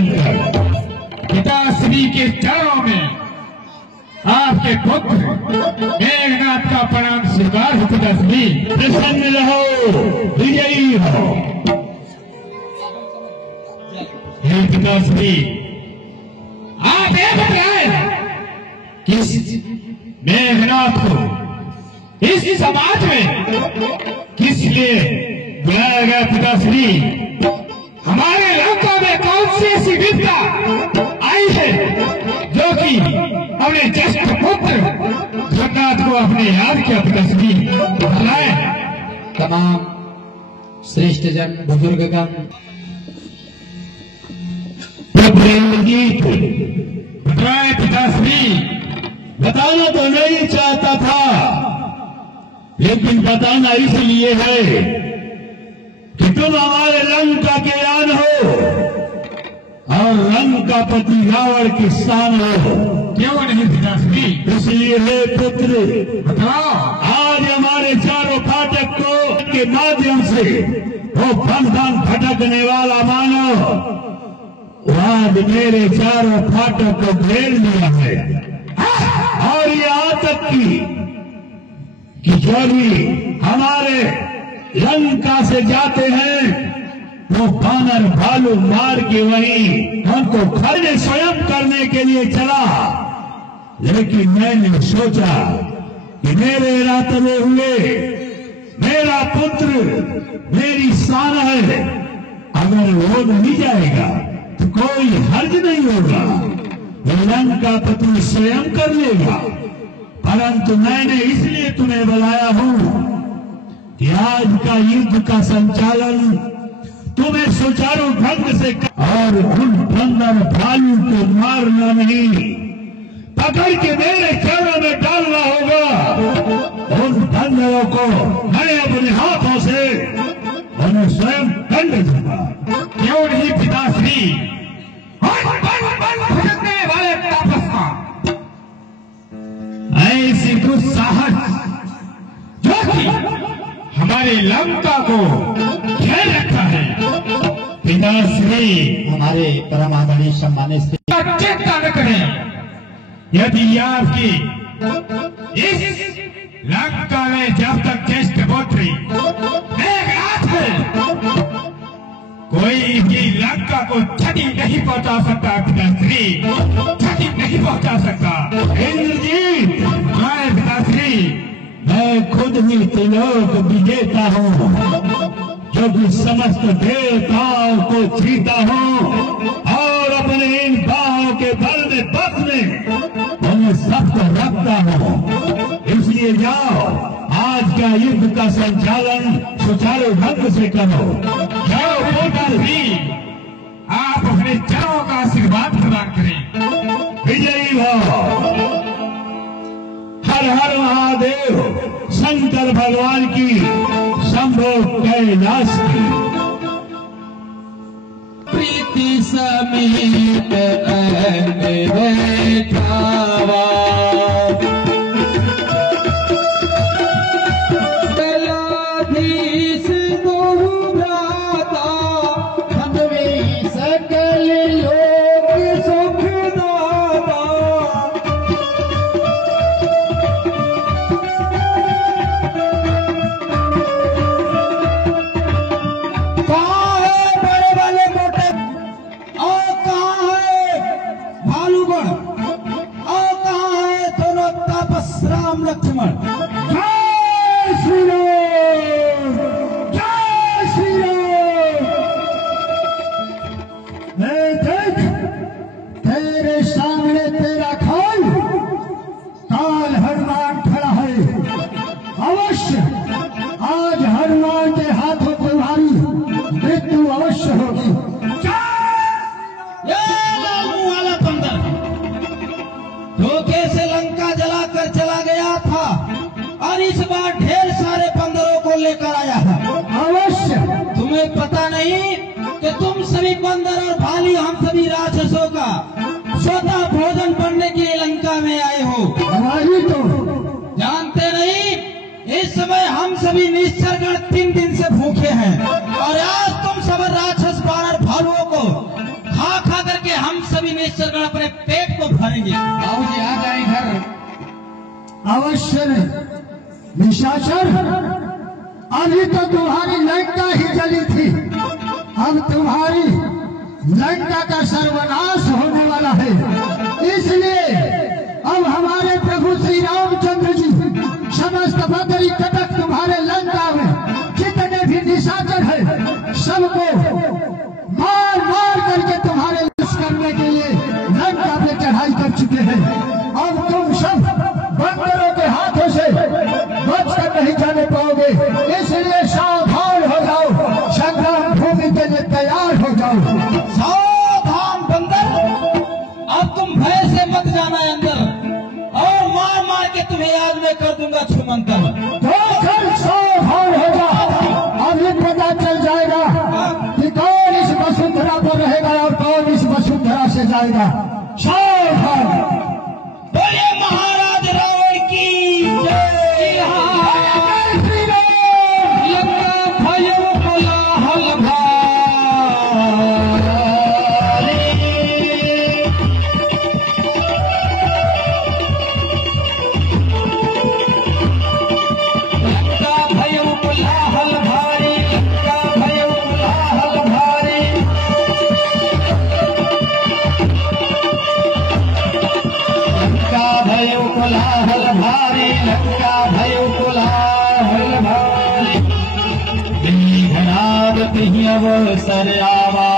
बनकर पिताश्री के चरणों में आपके पुत्र मेघनाथ का प्रणाम स्वीकार हो। पिताश्री प्रसन्न रहो, विजयी हो। हे पिताश्री, आप ये बताएं किस मेघनाथ को इस समाज में किस लिए बुलाया गया? पिताश्री, हमारे लंका में कौन सी ऐसी विपदा आई है जो कि अपने ज्येष्ठ पुत्र जगन्नाथ को अपने याद किया? पिताश्री बताएं। तमाम श्रेष्ठ जन बुजुर्गगण इंद्रजीत बताएं। पिताश्री, बताना तो नहीं चाहता था, लेकिन बताना इसलिए है कि तुम हमारे लंका के आन हो और लंकापति रावण की शान हो। क्यों नहीं पिताश्री? इसलिए हे पुत्र, बताओ। आज हमारे चारों फाटक को के माध्यम से वो फन फटकने वाला मानो आज मेरे चारों फाटक को घेर लिया है। और यहाँ तक कि जो भी हमारे लंका से जाते हैं वो बानर भालू मार के वहीं हमको खड़े स्वयं करने के लिए चला। लेकिन मैंने सोचा कि मेरे रातले हुए मेरा पुत्र मेरी शान है, अगर वो नहीं जाएगा तो कोई हर्ज नहीं होगा, लंकापति स्वयं कर लेगा। परंतु मैंने इसलिए तुम्हें बुलाया हूं कि आज का युद्ध का संचालन तुम्हें सुचारू ढंग से और उन बंदर भालू को मारना नहीं, पकड़ के मेरे चरणों में डालना होगा। उन बंदरों को मैं अपने हाथों से उन्हें स्वयं दंड दूंगा। क्यों नहीं पिताश्री? भटकने वाले तापस्मा ऐसी कुछ साहस जो कि हमारे लंका को घेर रखा है। पिताश्री, हमारे परम आदरणीय सम्मानित श्री चिंता न करें। यदि आपकी इस लंका में जब तक ज्येष्ठ पुत्री मेघनाथ है, कोई भी लंका को क्षति नहीं पहुंचा सकता। पिताश्री, क्षति नहीं पहुंचा सकता। इंद्रजीत, मैं पिताश्री, मैं खुद ही त्रिलोक विजेता हूँ, जो कि समस्त देवताओं को जीता हूँ और अपने इन बाहों के बल में बस में उन्हें सबको रखता हूँ। इसलिए जाओ, आज का युद्ध का संचालन सुचारू ढंग से करो। जाओ पिताश्री, आप अपने चरणों का आशीर्वाद प्रदान करें। विजयी भव। हर हर महादेव, शंकर भगवान की, शंभो कैलाश की। प्रीति समीप बैठावा लक्ष्मण। जय श्री राम, जय श्री राम। मैं देख तेरे सामने तेरा खाल काल हनुमान खड़ा है। अवश्य आज हनुमान के हाथों तुम्हारी मृत्यु अवश्य होगी। वाला बंदर धोखे से लंका जलाकर चला गया था और इस बार ढेर सारे बंदरों को लेकर आया है। अवश्य तुम्हें पता नहीं कि तुम सभी बंदर और भाली हम सभी राक्षसों का स्वतः भोजन बनने के लिए लंका में आए हो। हमारी तो जानते नहीं, इस समय हम सभी निश्चरगण 3 दिन से भूखे हैं और आज तुम सब राक्षस बानर भालुओं को खा खा कर परमेश्वरगण अपने पेट को भरेंगे। आओ जी आ जाए इधर। अवश्य निशाचर, अभी तो तुम्हारी लंका ही जली थी, अब तुम्हारी लंका का सर्वनाश होने वाला है। इसलिए अब हमारे प्रभु श्री रामचंद्र जी समस्त बदरी कटक तुम्हारे लंका में जितने भी निशाचर है सबको मार मार करके तुम्हारे नाश करने के लिए लंका पे चढ़ाई कर चुके हैं। अब तुम सब बंदरों के हाथों से बच कर नहीं जाने पाओगे, इसलिए सावधान हो जाओ, संग्राम भूमि के लिए तैयार हो जाओ। सावधान बंदर, अब तुम भय से मत जाना अंदर, और मार मार के तुम्हें याद में कर दूंगा छुमंतर। तो सावधान हो जाओ, अभी पता चल जाएगा कि कौन इस वसुंधरा पर रहेगा और कौन इस वसुंधरा से जाएगा। सावधान। बोले महाराज रावण की जय। लंका भयो कोलाहल भारी, लंका भयो कोलाहल भारी, लंका भयो कोलाहल भारी। लंका भयो कोलाहल भारी, लंका भयो कोलाहल भारी। मेघनाद तिहि अवसर आवा।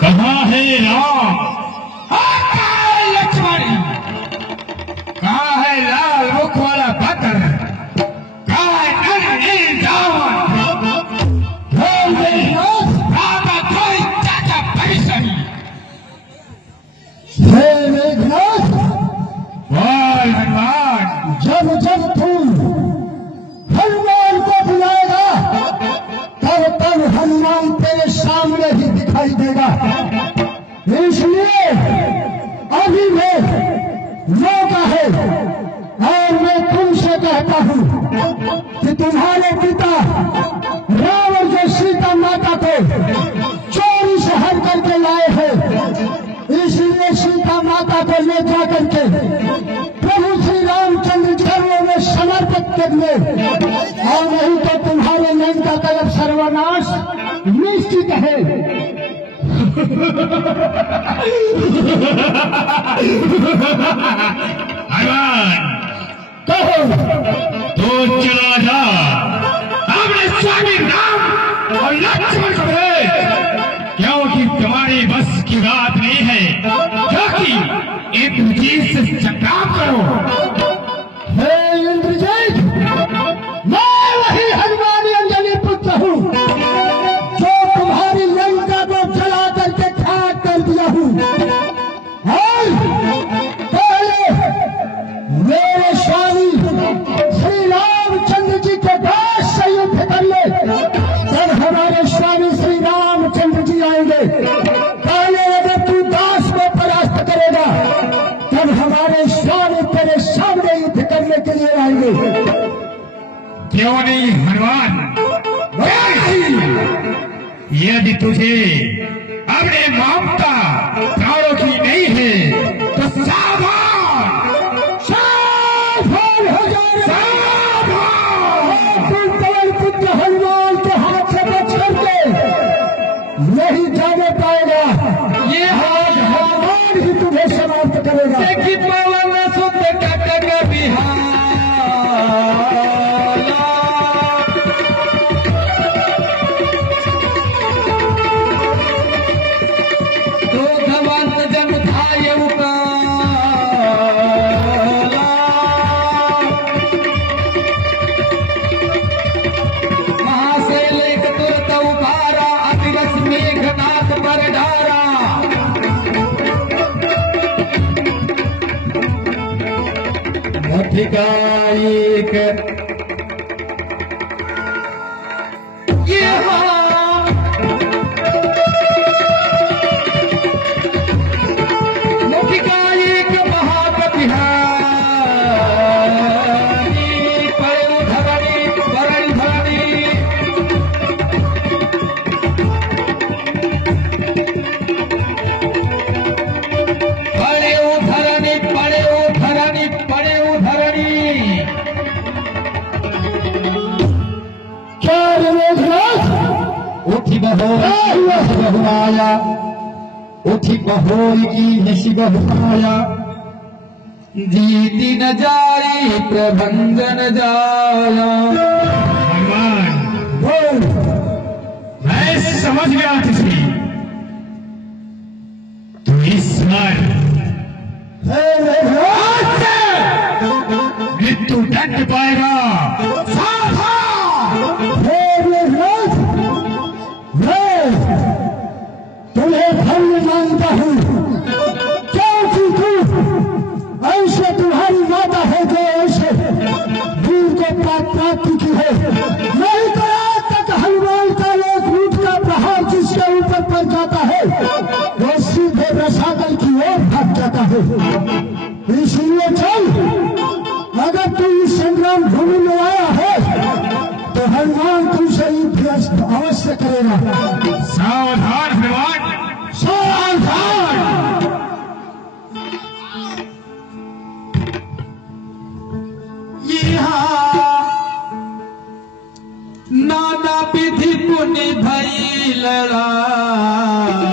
कहाँ है राम? कहाँ है लक्ष्मण? कहाँ है लाल मुख वाला भद्र? कहाँ है नंदनील रावण? रामा कोई चाचा परिसरी। हे मेघनाथ, बोल हनुमान। जब जब तुम हनुमान को बुलाएगा तब तब हनुमान तेरे सामने ही दिखाई देगा। इसलिए अभी में मौका है और मैं तुमसे कहता हूँ कि तुम्हारे पिता रावण जो सीता माता को चोरी से हर करके लाए हैं, इसलिए सीता माता को ले जा करके प्रभु श्री रामचंद्र चरणों में समर्पित कर दे, और नहीं तो तुम्हारे लंका का अब सर्वनाश निश्चित है। हनुमान कहो तो चला जा, अपने स्वामी राम और लक्ष्मण को भेज, क्योंकि तुम्हारी बस की बात नहीं है, क्योंकि इंद्रजीत से संग्राम करो। हे इंद्रजीत, मैं वही हनुमान अंजनी पुत्र हूँ जो तुम्हारी लंका को जला करके खाक कर दिया हूँ। और पहले मेरे स्वामी श्री रामचंद्र जी के दास से युद्ध कर ले, जब हमारे स्वामी श्री रामचंद्र जी आएंगे, पहले अगर तू दास को परास्त करेगा तब हमारे स्वामी तेरे सामने युद्ध करने के लिए आएंगे। क्यों नहीं हनुमान? यदि तुझे अपने ममता प्राणों की नहीं है तो सावधान, सावधान हो जाए। तुम पवन पुत्र हनुमान के हाथ से बच करके नहीं जाने पाएगा। ये हाथ हनुमान ही तुम्हें समाप्त करेगा। पवन सुत कटक बिहार, क्रोधवंत जन थाय उकाला। महाशैलेख तुरत उभारा, अतिरस मेघनाथ पर ढारा। अधिकारिक अधिकारिक महाप्रतिहारी पयो धरणी वरण धरणी। बहुमाया उठी बहोर की निशी बहुमाया जीती न जाई प्रभंग न जाया। भगवान मैं समझ गया किसी तू ईश्वर मृत्यु दंड पाएगा। तुम्हें धन्य मानता हूँ क्योंकि तू ऐसे तुम्हारी माता है जो ऐसे वीर को प्राप्त की है। नहीं तो आज तक हनुमान का एक ऊंट का प्रहार जिसके ऊपर पड़ जाता है वो सीधे रसातल की ओर भाग जाता है। इसलिए चल, अगर तू इस संग्राम भूमि में आया है तो हनुमान तुमसे युद्ध अवश्य करेगा। सावधान हनुमान, सावधान। नाना विधि पुनि भई लड़ाई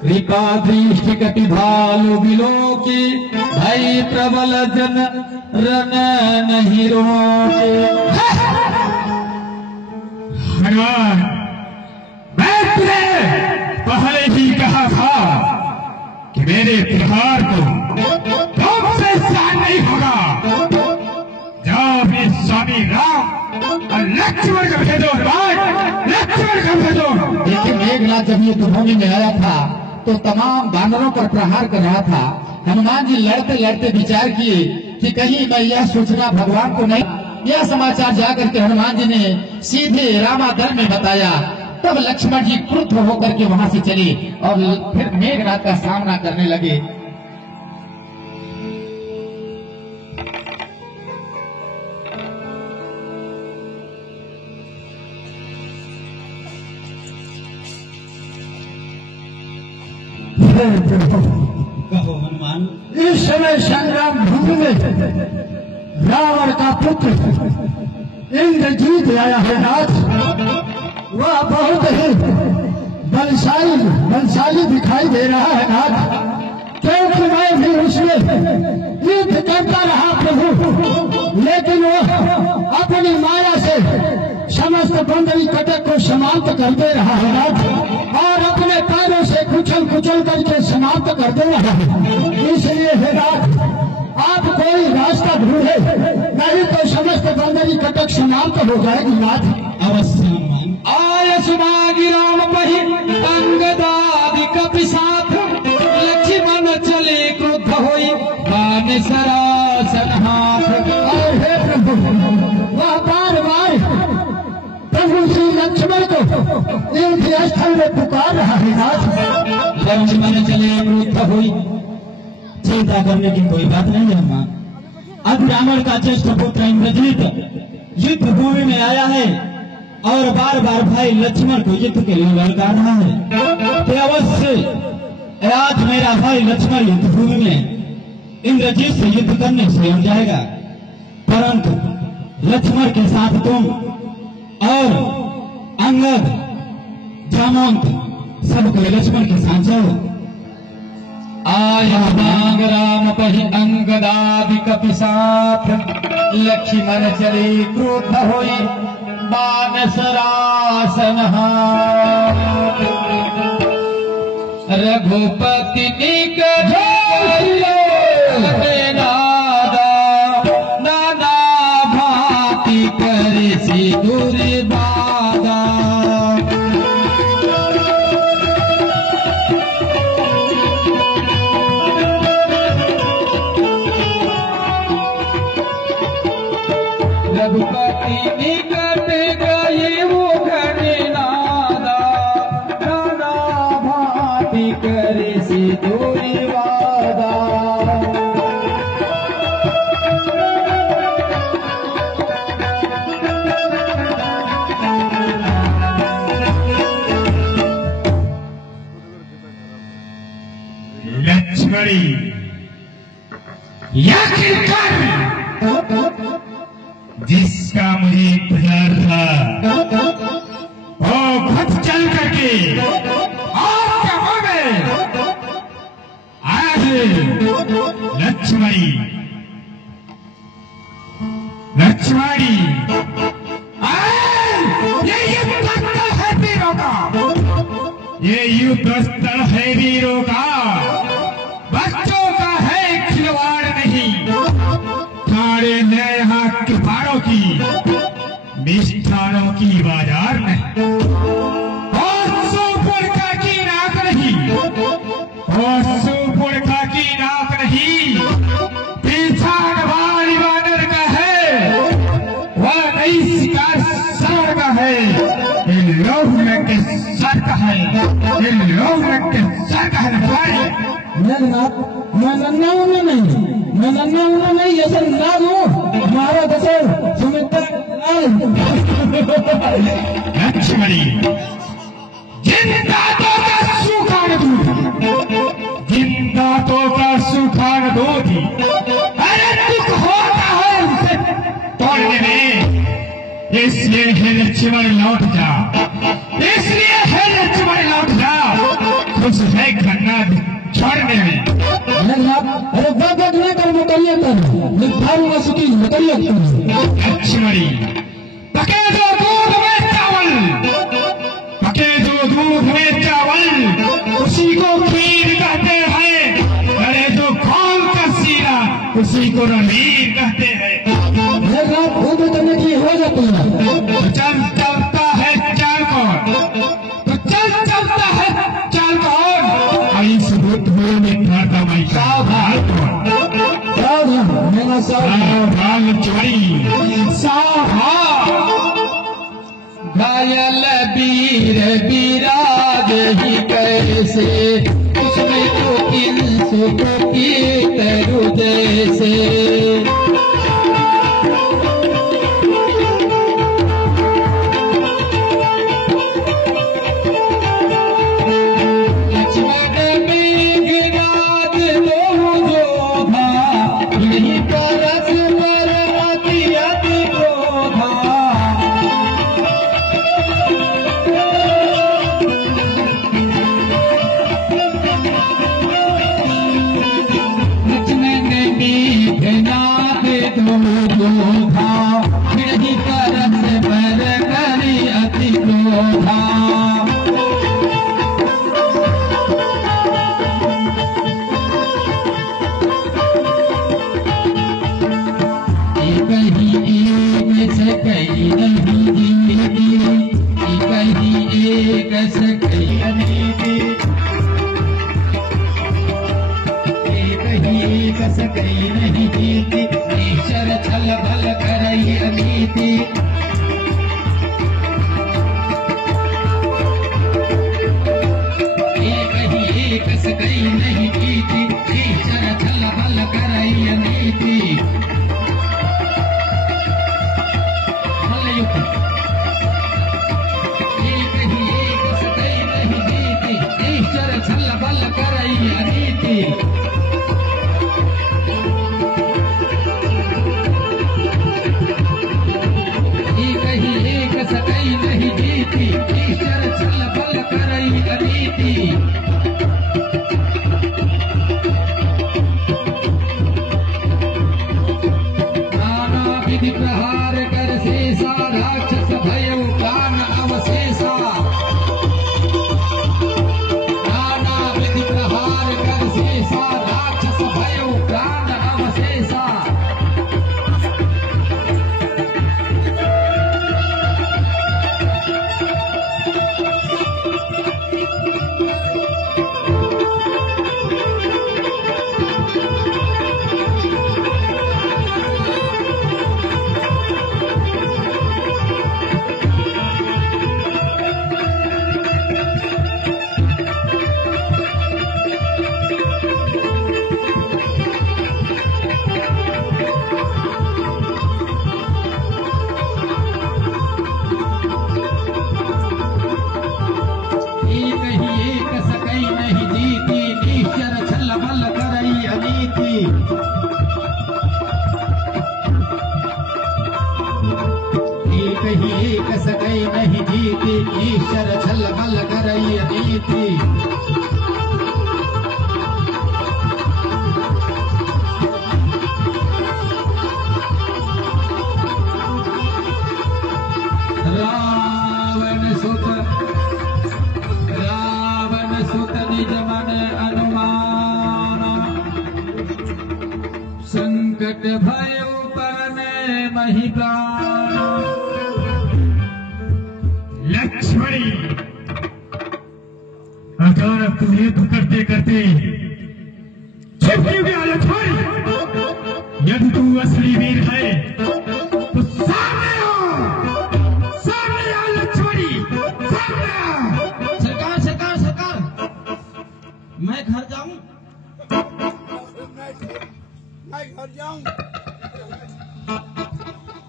कृपा दृष्टि कटि भालु बिलो की भई प्रबल जन रन नहीं रोके। हनुमान मैं तुझे पहले ही कहा था कि मेरे प्रहार को तुमसे सहन नहीं होगा। जाओ अपने स्वामी राम और लक्ष्मण को भेजो, लक्ष्मण को भेजो। देखिए मेघनाथ जब युद्ध भूमि में आया था तो तमाम बानरों पर प्रहार कर रहा था। हनुमान जी लड़ते लड़ते विचार किए कि कहीं मैं यह सूचना भगवान को नहीं, यह समाचार जाकर के हनुमान जी ने सीधे रामादल में बताया। तब लक्ष्मण जी क्रुद्ध होकर के वहां से चले और फिर मेघनाथ का सामना करने लगे। कहो हनुमान, इस समय संग्राम भूमि में रावण का पुत्र इंद्रजीत आया है नाथ। वह बहुत ही बलशाली दिखाई दे रहा है नाथ, क्योंकि मैं भी उसमें युद्ध करता रहा प्रभु, लेकिन वो अपनी माया से समस्त बंदरी कटक को समाप्त कर दे रहा है नाथ, और अपने पैरों से कुचल करके समाप्त कर दे रहा है। इसलिए हे नाथ, आप कोई रास्ता ढूंढे, नहीं तो समस्त बंदरी कटक समाप्त हो जाएगी नाथ। अवश्य आय सुभागी राम पहि अंगदादि कपि साथ लक्ष्मण चले क्रुद्ध होई बाण सरासन हाथ। और हे प्रभु, वह बार प्रभु श्री लक्ष्मण को युद्ध स्थल में पुकार रहा है नाथ। लक्ष्मण चले क्रुद्ध हुई। चिंता करने की कोई बात नहीं है मां। अब रावण का ज्येष्ठ पुत्र इंद्रजीत युद्ध भूमि में आया है और बार बार भाई लक्ष्मण को युद्ध के लिए ललकार रहा है। तो अवश्य आज मेरा भाई लक्ष्मण युद्ध भूमि में इंद्रजीत से युद्ध करने से हो जाएगा, परंतु लक्ष्मण के साथ तुम और अंगद जामवंत सब कोई लक्ष्मण के साथ जाओ। आया मांग राम पहि अंगदादि कपि साथ लक्ष्मण चले क्रुद्ध होई बाण सरासन हाथ। रघुपति निकट नाना भांति करे सी दुर्बाधा। रघुपति निकट गए वो घने नादा, नाना भांति करे से दूरी वादा। लक्ष्मणी आखिरकार जिसका मुझे इंतजार था वो खुद चल करके आपके मुंह में आज लक्ष्मणी लक्ष्मणी ये युद्ध स्थल है वीरों का, ये युद्ध स्थल है वीरों का, बच्चों का है खिलवाड़ नहीं। सारे नए यहाँ किपारों की मिष्ठानों की बाजार नहीं, और सुपुर का की नाक नहीं, और सुपुर का की नाक नहीं। पीछाड़ वाली वानर का है, वह नई शिकार सर का है, इन लोग में के सर का है, इन लोग में के सर का है। मैं नन्ना उन्ना नहीं, ऐसा ना दो हमारा दशर सुमित्रा लक्ष्मणी जिन दांतों का सूखा दूध, जिन दांतों का सूखा दूध, अरे दुख होता है उसे तोड़ने में, इसलिए है लक्ष्मण लौट जा, इसलिए है लक्ष्मण लौट जा, खुश है खन्ना छोड़ने में। अरे बाबा न कर मुकरिया कर निभाऊंगा सुखी मुकरिया कर। लक्ष्मणी पके जो दूध में चावल, पके जो दूध में चावल, उसी को खीर कहते हैं। अरे जो कौन का सीरा, उसी को रणवीर कहते हैं। भूख करने की हो जाती है, तो चल चलता है चाल कौन, तो चल चलता है चाल कौन, आई सबूत में खाता माई सावधान कौन, मेरा सावधान लक्ष्मणी सावधान। घायल वीर विराज ही कैसे, उसमें तो किन सुख की हृदय से। संकट भयो परने मही प्राण। लक्ष्मणी, अचानक तू युद्ध करते करते छिप क्यों गया लक्ष्मण? यदि तू असली वीर है तो सामने आओ, सामने आओ लक्ष्मणी, सामने आओ। सरकार सरकार सरकार, मैं घर जाऊं? मैं घर जाऊं?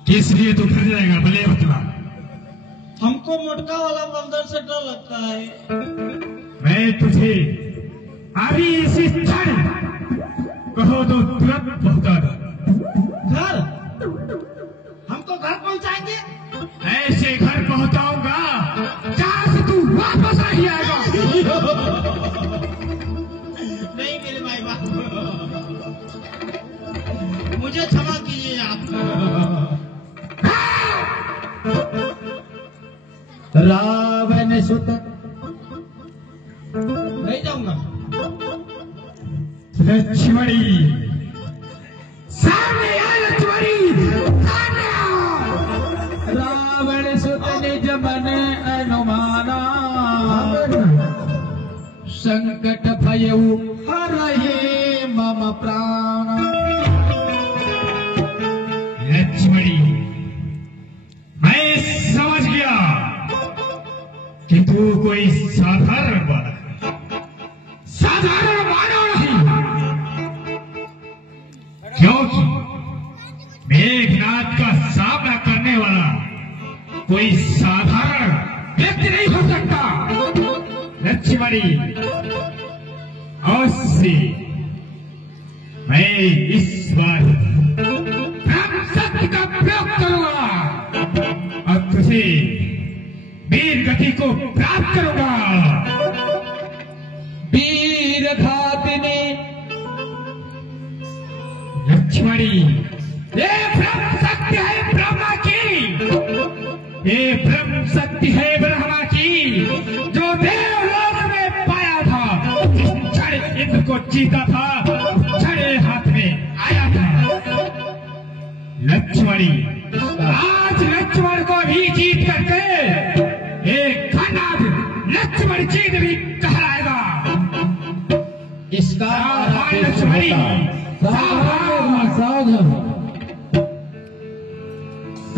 किस लिए तू फिर जाएगा भले बतला। हमको मोटका वाला बंदर से डर लगता है। मैं तुझे अभी इसी क्षण कहो तो तुरंत पहुंचा दूं। घर? हमको घर पहुंचाएंगे? ऐसे घर पहुंचाऊंगा जहां से तू वापस नहीं आएगा। नहीं मेरे भाई बाप, मुझे क्षमा कीजिए आप। रावण सुत नहीं जाऊंगा। लक्ष्मणी, सामने आ लक्ष्मणी, सामने आओ। रावण सुत निज मन अनुमाना, संकट भयउ हरहि मम प्राण। लक्ष्मणी, मैं समझ गया कि तू कोई साधारण बालक है, साधारण मानव नहीं, क्योंकि मेघनाद का सामना करने वाला कोई साधारण व्यक्ति नहीं हो सकता। लक्ष्मणी, अवश्य मैं इस बार ब्रह्म शक्ति का प्रयोग करूंगा और तुझे वीर गति को प्राप्त करूंगा। वीर घातिनी लक्ष्मणी, ये ब्रह्म शक्ति है ब्रह्मा की, ये ब्रह्म शक्ति है ब्रह्मा की, जो देवलोक में पाया था, जिस क्षण इंद्र को जीता था, छड़े हाथ में आया था। लक्ष्मणी, आज लक्ष्मण को भी जीत करके एक खंडाध लक्ष्मण जीत भी कहलाएगा। इसका लक्ष्मणी,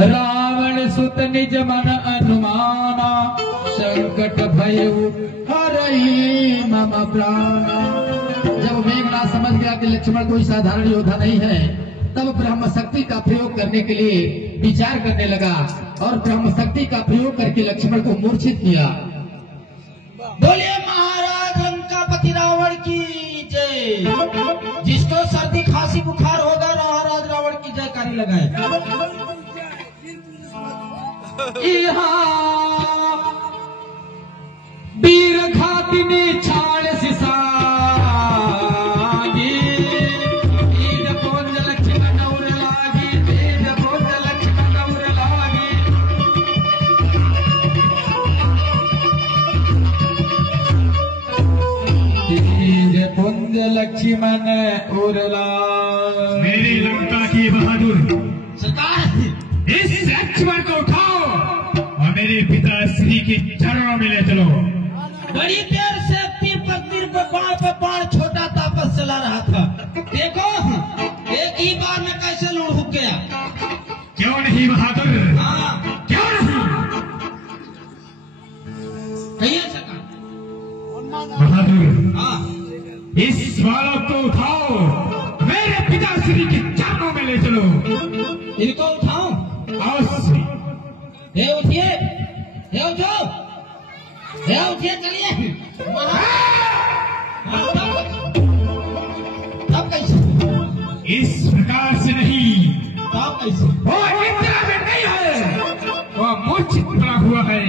रावण सुत निज मन अनुमाना, संकट भयउ हरहि मम प्राण। जब मेघनाद समझ गया कि लक्ष्मण कोई साधारण योद्धा नहीं है, तब ब्रह्म शक्ति का प्रयोग करने के लिए विचार करने लगा और ब्रह्म शक्ति का प्रयोग करके लक्ष्मण को मूर्छित किया। बोलिए महाराज लंकापति रावण की जय। जिसको सर्दी खांसी बुखार होगा महाराज रावण की जयकारी लगाए। वीर घातिनी छाड़ सिसागी, तीन पोंज लक्ष्मण और लागी, तीन पोंज लक्ष्मण और लागी। तीन पोंज लक्ष्मण और लागी। मेरी लंका की बहादुर, सरकार, इस लक्ष्मण को उठाओ और मेरे पिता श्री के चरणों में ले चलो। बड़ी देर से तीर पर तीर पे बाण छोटा तापस चला रहा था। देखो एक ही बार में कैसे लुढ़क गया। क्यों नहीं बहादुर, हाँ क्यों नहीं? कहिए सरकार। बहादुर, हाँ इस बालक को उठाओ, मेरे पिताश्री के चरणों में ले चलो। इनको उठाओ। अवश्य। हे उठिए, हे उठो, हे उठिए, चलिए। तब कैसे? इस प्रकार से नहीं, तब कैसे? वो इंद्र में नहीं है, वो मूर्छित पड़ा हुआ है।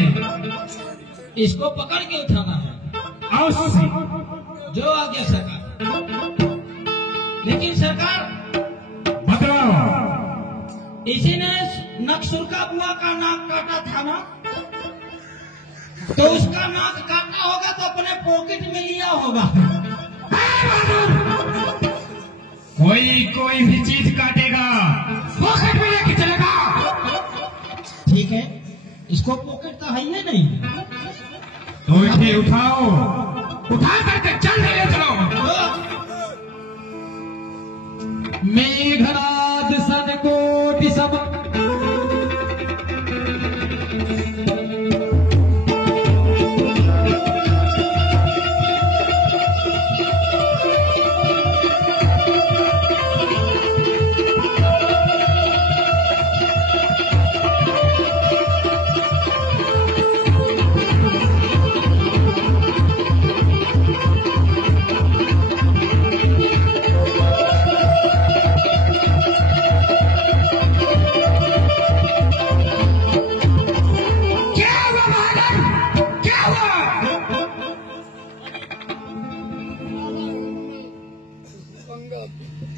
इसको पकड़ के उठाना है। अवश्य। जो आगे सरकार। लेकिन सरकार, बताओ। इसी ने नक्सुरका बुआ का नाक काटा था ना, तो उसका नाक काटना होगा तो अपने पॉकेट में लिया होगा। कोई भी चीज काटेगा पॉकेट में लेके चलेगा। ठीक है, इसको पॉकेट तो है ही नहीं। तो इसे उठाओ, उठा करके चल ले चलो। मेघनाद सन कोटि सब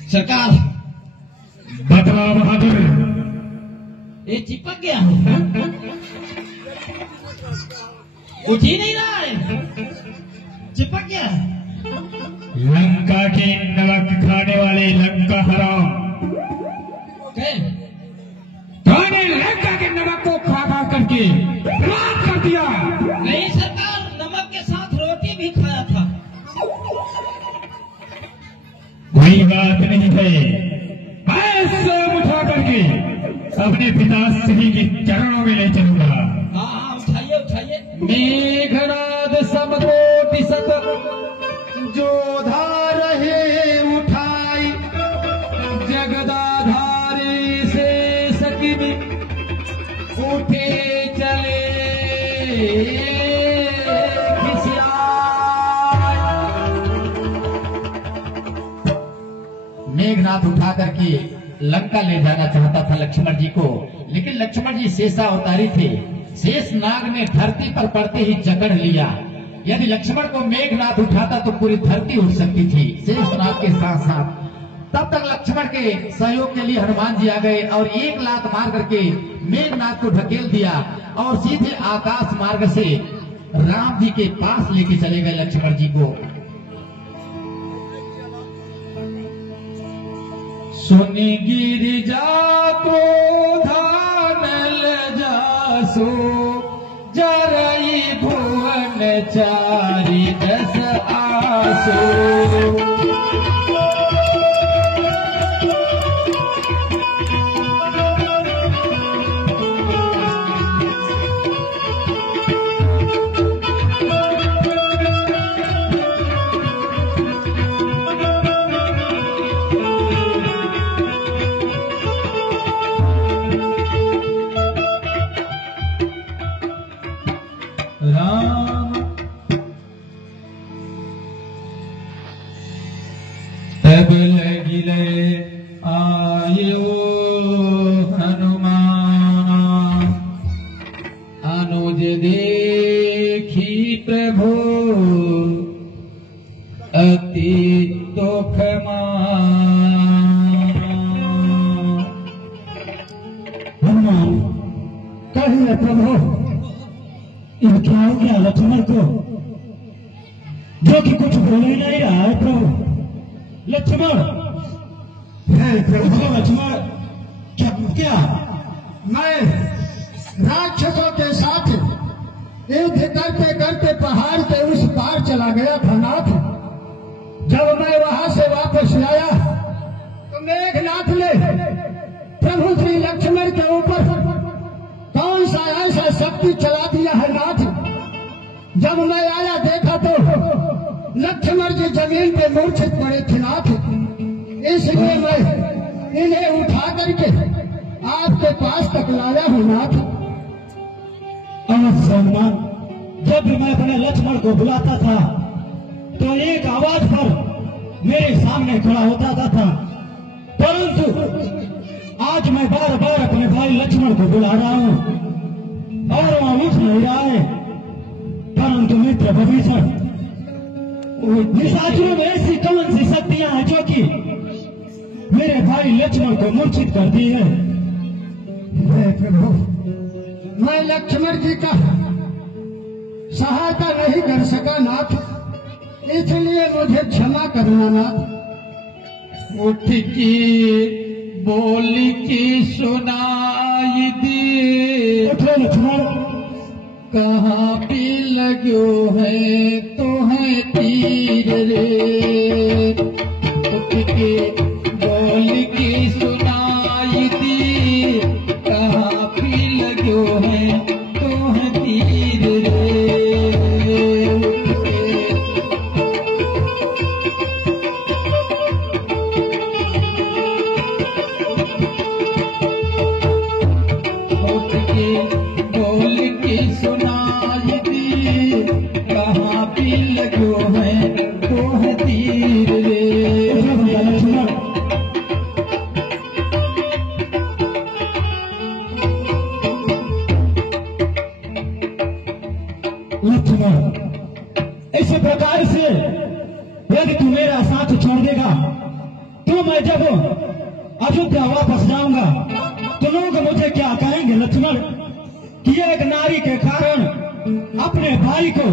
सरकार। बतला बहादुर, ये चिपक गया है, उठ ही नहीं रहा है, चिपक गया है। लंका के नमक खाने वाले लंका हराम, कौन लंका के नमक को खा करके बर्बाद कर दिया। नहीं सरकार, नमक के साथ रोटी भी खाया था। कोई बात नहीं है, पैसे उठा करके अपने पिताश्री के चरणों में ले चलूंगा। हाँ, उठाइए उठाइए। मेघनाद समकोटि सत जो धार रहे उठाई, जगदाधारी से सकिनी उठे चले मेघनाथ उठा करके लंका ले जाना चाहता था लक्ष्मण जी को, लेकिन लक्ष्मण जी शेषा अवतारी थे। शेष नाग ने धरती पर पड़ते ही जकड़ लिया। यदि लक्ष्मण को मेघनाथ उठाता तो पूरी धरती उठ सकती थी शेष नाग के साथ साथ। तब तक लक्ष्मण के सहयोग के लिए हनुमान जी आ गए और एक लात मार करके मेघनाथ को ढकेल दिया और सीधे आकाश मार्ग से राम जी के पास लेके चले गए लक्ष्मण जी को। सुनि गिरिजा को धानल जासो, जरई भुवन चारि दस आसो। राम तब लगिले आयो हनुमान, अनुज देखी प्रभु अति दुख हनुमान कहिए प्रभु, ये क्या हो गया लक्ष्मण को, जो कि कुछ बोल ही नहीं रहा है प्रभु। लक्ष्मण प्रभु, लक्ष्मण क्या मैं राक्षसों के साथ युद्ध करते करते पहाड़ के उस पार चला गया था नाथ। जब मैं वहां से वापस आया तो मेघनाथ ने प्रभु श्री लक्ष्मण के ऊपर कौन सा ऐसा शक्ति चला दिया है नाथ। जब मैं आया देखा तो लक्ष्मण जी जमीन पे मूर्छित पड़े थे नाथ। इसलिए मैं इन्हें उठा करके आपके पास तक लाया हूँ नाथ। सम्मान, जब भी मैं अपने लक्ष्मण को बुलाता था तो एक आवाज पर मेरे सामने खड़ा होता था, परंतु आज मैं बार बार अपने भाई लक्ष्मण को बुला रहा हूँ और वहां उठ नहीं रहा है। परंतु मित्र विभीषण, निशाचरों में ऐसी कौन सी शक्तियां हैं जो कि मेरे भाई लक्ष्मण को मूर्छित कर दी है। प्रभु, मैं लक्ष्मण जी का सहायता नहीं कर सका नाथ, इसलिए मुझे क्षमा करना नाथ। उठ के बोल के सुनाई दे, उठो लक्ष्मण, कहाँ पे लगो है तो है तीर रे। उठ के बोल के सुनाई दे, कहाँ पे लगो है तो है तीर रे। उठ के बोल के सुनाई दे, कहाँ पे लगो है तो है तीर रे। लक्ष्मण, लक्ष्मण, इस प्रकार से यदि तू मेरा साथ छोड़ देगा तो मैं जब अयोध्या वापस जाऊंगा तो लोग मुझे क्या कहेंगे लक्ष्मण, कि एक नारी के कारण अपने भाई को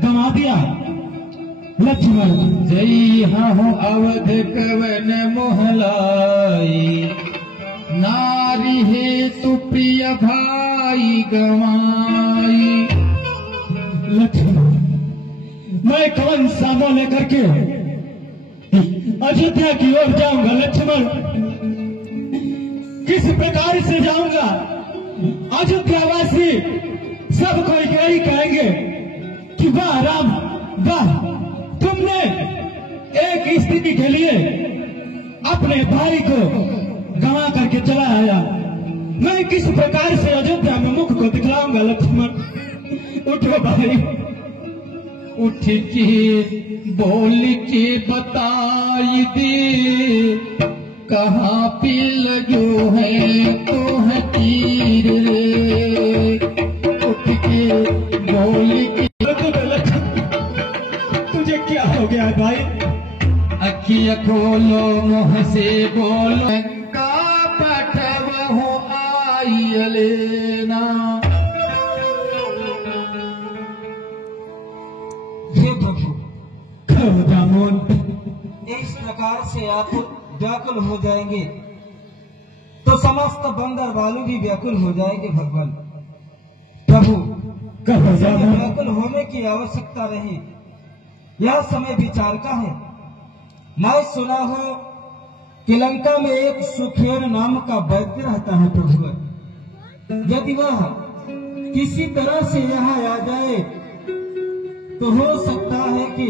गंवा दिया। लक्ष्मण, जय हो अवध कवन मोहलाई, नारी है तू प्रिय भाई गवाई। लक्ष्मण, मैं कवन सामो लेकर के अयोध्या की ओर जाऊंगा लक्ष्मण, किस प्रकार से जाऊंगा? अयोध्यावासी सब कोई यही कहेंगे कि वाह राम वाह, तुमने एक स्त्री के लिए अपने भाई को गंवा करके चला आया। मैं किस प्रकार से अयोध्या में मुख को दिखलाऊंगा लक्ष्मण? उठो भाई, उठ के बोल के बताई दे, कहाँ पे लगो है तो है तीर रे। उठ के बोल के तुझे क्या हो गया भाई? अखिया खोलो मुँह से बोलो, का पटव हो आई लेना। हे प्रभु, दामोन, इस प्रकार से आप व्याकुल हो जाएंगे तो समस्त बंदर वाले भी व्याकुल हो जाएंगे। भगवान प्रभु, कहो दामोन, व्याकुल होने की आवश्यकता नहीं, यह समय विचार का है। मैं सुना हूँ कि लंका में एक सुखेन नाम का वैद्य रहता है। प्रभु, यदि वह किसी तरह से यहाँ आ जाए तो हो सकता है कि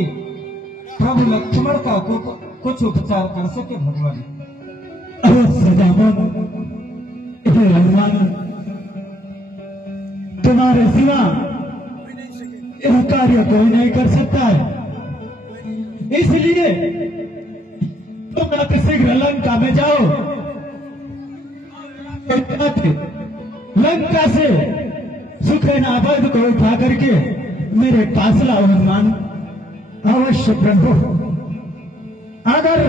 प्रभु लक्ष्मण का कुछ उपचार कर सके। भगवान अवश्य दामोन, हे हनुमान, तुम्हारे सिवा यह कार्य कोई नहीं कर सकता है, इसलिए तुम अतिशीघ्र लंका में जाओ। लंका से सुखेना वैद्य को उठा करके मेरे पास लाओ हनुमान। अवश्य प्रभु, अगर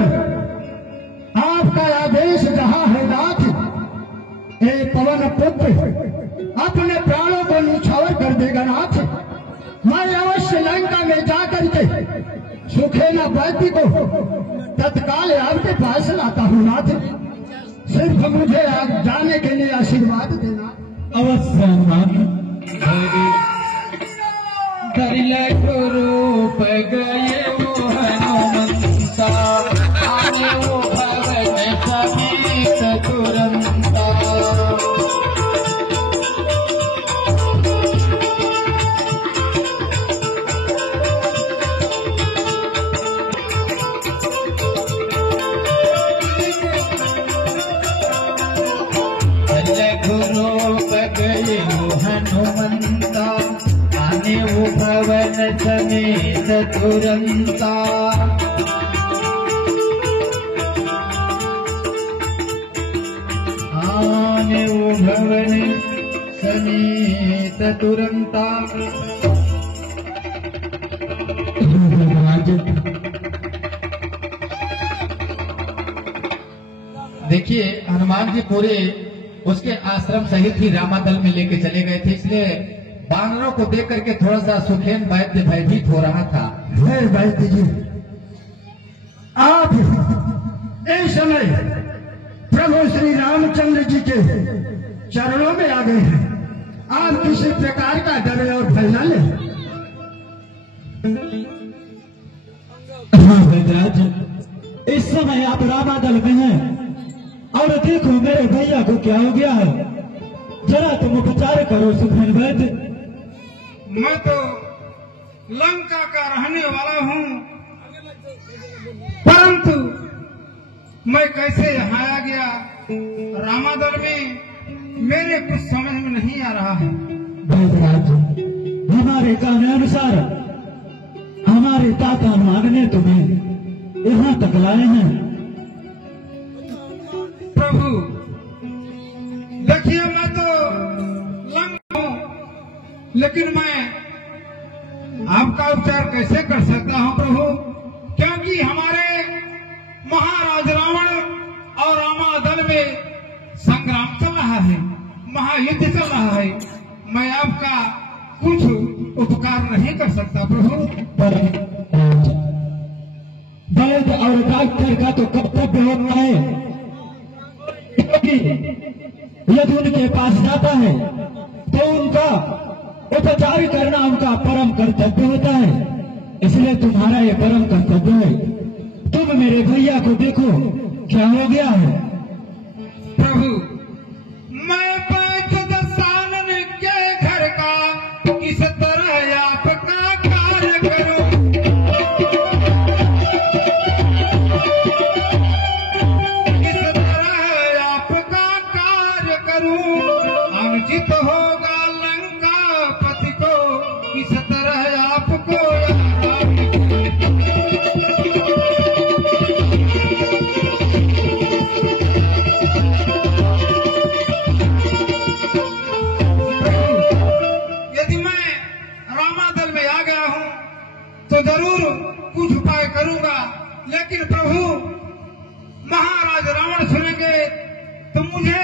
आपका आदेश जहाँ है नाथ, हे पवन पुत्र अपने प्राणों को न्यौछावर कर देगा नाथ, मैं अवश्य लंका में जाकर के सुखेना वैद्य को तत्काल आपके पास लाता हूँ नाथ। सिर्फ मुझे आप जाने के लिए आशीर्वाद देना। अवश्य हनुमान। रूप गए वो हनुमंता, आने वो भवन समेत तुरंता। रूप गए वो हनुमंता, आने वो भवन समेत तुरंता। आने वो भवन समेत तुरंता। देखिए, हनुमान जी पूरे उसके आश्रम सहित ही रामादल में लेके चले गए थे, इसलिए बानरों को देख करके थोड़ा सा सुखेन वैद्य भयभीत हो रहा था। हे वैद्य जी, आप इस समय प्रभु श्री रामचंद्र जी के चरणों में आ गए हैं। आप किसी प्रकार का डर और भय न ले। हाँ वैद्यराज, इस समय आप रामादल में हैं और देखो मेरे भैया को क्या हो गया है, जरा तुम उपचार करो सुखन वैद्य। मैं तो लंका का रहने वाला हूँ, परंतु मैं कैसे यहाँ आ गया रामादल में, मेरे कुछ समझ में नहीं आ रहा है। वैद्यराज, हमारे कहने अनुसार हमारे ताता मां ने तुम्हें यहाँ तक लाए हैं। प्रभु देखिए, मैं तो लंका हूँ, लेकिन मैं आपका उपचार कैसे कर सकता हूँ प्रभु, क्योंकि हमारे महाराज रावण और रामादल में संग्राम चल रहा है, महायुद्ध चल रहा है। मैं आपका कुछ उपकार नहीं कर सकता प्रभु। वैद्य और डॉक्टर का तो कर्तव्य होता है, क्योंकि यदि उनके पास जाता है तो उनका उपचार करना उनका परम कर्तव्य होता है। इसलिए तुम्हारा ये परम कर्तव्य है। तुम मेरे भैया को देखो क्या हो गया है। प्रभु मैं सालन के घर का किस तरह आपका कार्य करूं, किस तरह आपका कार्य करूं, अनुचित होगा लंका पति को किस तरह आपको तो जरूर कुछ उपाय करूंगा, लेकिन प्रभु महाराज रावण सुनेंगे तो मुझे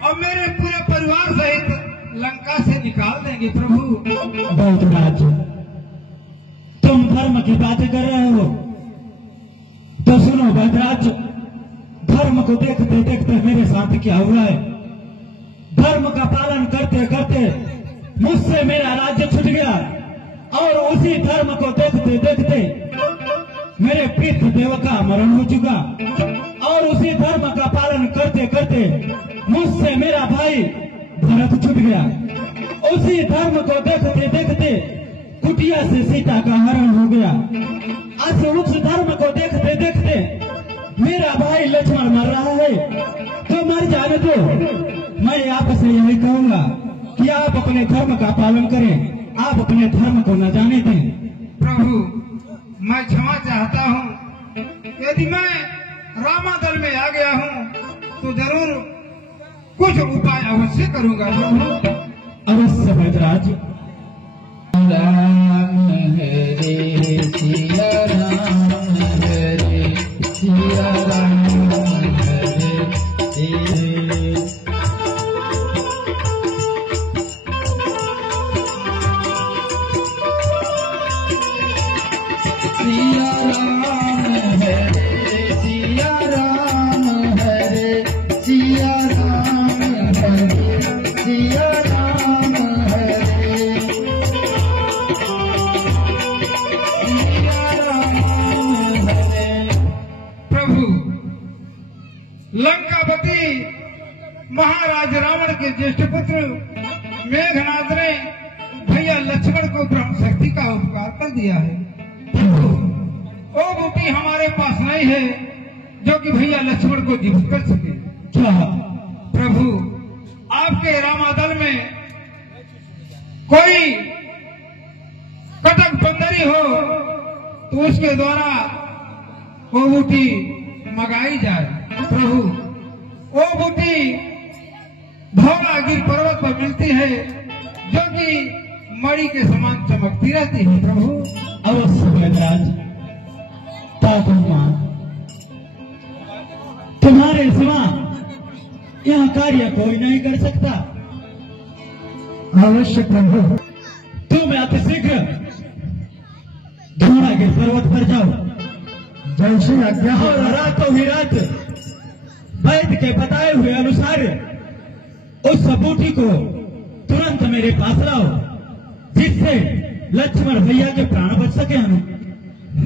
और मेरे पूरे परिवार सहित लंका से निकाल देंगे प्रभु। वैद्यराज, तुम धर्म की बातें कर रहे हो तो सुनो वैद्यराज, धर्म को देखते देखते मेरे साथ क्या हुआ है। धर्म का पालन करते करते मुझसे मेरा राज्य छूट गया और उसी धर्म को देखते देखते मेरे पितृ देव का मरण हो चुका और उसी धर्म का पालन करते करते मुझसे मेरा भाई भरत छूट गया। उसी धर्म को देखते देखते कुटिया से सीता का हरण हो गया। आज उस धर्म को देखते देखते मेरा भाई लक्ष्मण मर रहा है। तो मर जाने दो, मैं आपसे यही कहूंगा कि आप अपने धर्म का पालन करें, आप अपने धर्म को न जाने दें। प्रभु मैं क्षमा चाहता हूँ, यदि मैं रामादल में आ गया हूँ तो जरूर कुछ उपाय अवश्य करूंगा प्रभु। अवश्य वैद्यराज। राम हरे सिया राम हरे सिया राम हरे सिया राम हरे सिया राम हरे सिया राम हरे सिया राम हरे सिया राम हरे। प्रभु लंकापति महाराज रावण के ज्येष्ठ पुत्र मेघनाथ ने भैया लक्ष्मण को ब्रह्म शक्ति का उपकार कर दिया है। वो बूटी हमारे पास नहीं है जो कि भैया लक्ष्मण को जीवित कर सके। क्या प्रभु आपके रामादल में कोई कटक बंदरी हो तो उसके द्वारा वो बूटी मंगाई जाए। प्रभु वो बूटी धौलागिर पर्वत पर मिलती है जो कि मणि के समान चमकती रहती है। प्रभु अवश्य वैद्यराज। तुम्हारे सिवा यह कार्य कोई नहीं कर सकता। अवश्य प्रभु। तुम अतिशीघ्र धौलागिर पर्वत पर जाओ। जैसी आज्ञा हो। और रातों ही रात वैद्य के बताए हुए अनुसार उस बूटी को तुरंत मेरे पास लाओ, जिससे लक्ष्मण भैया के प्राण बच सके।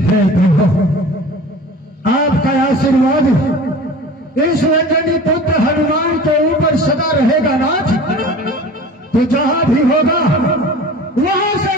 हे प्रभु, आपका आशीर्वाद इस अंजनी पुत्र हनुमान के ऊपर सदा रहेगा नाथ। तो जहां भी होगा वहां से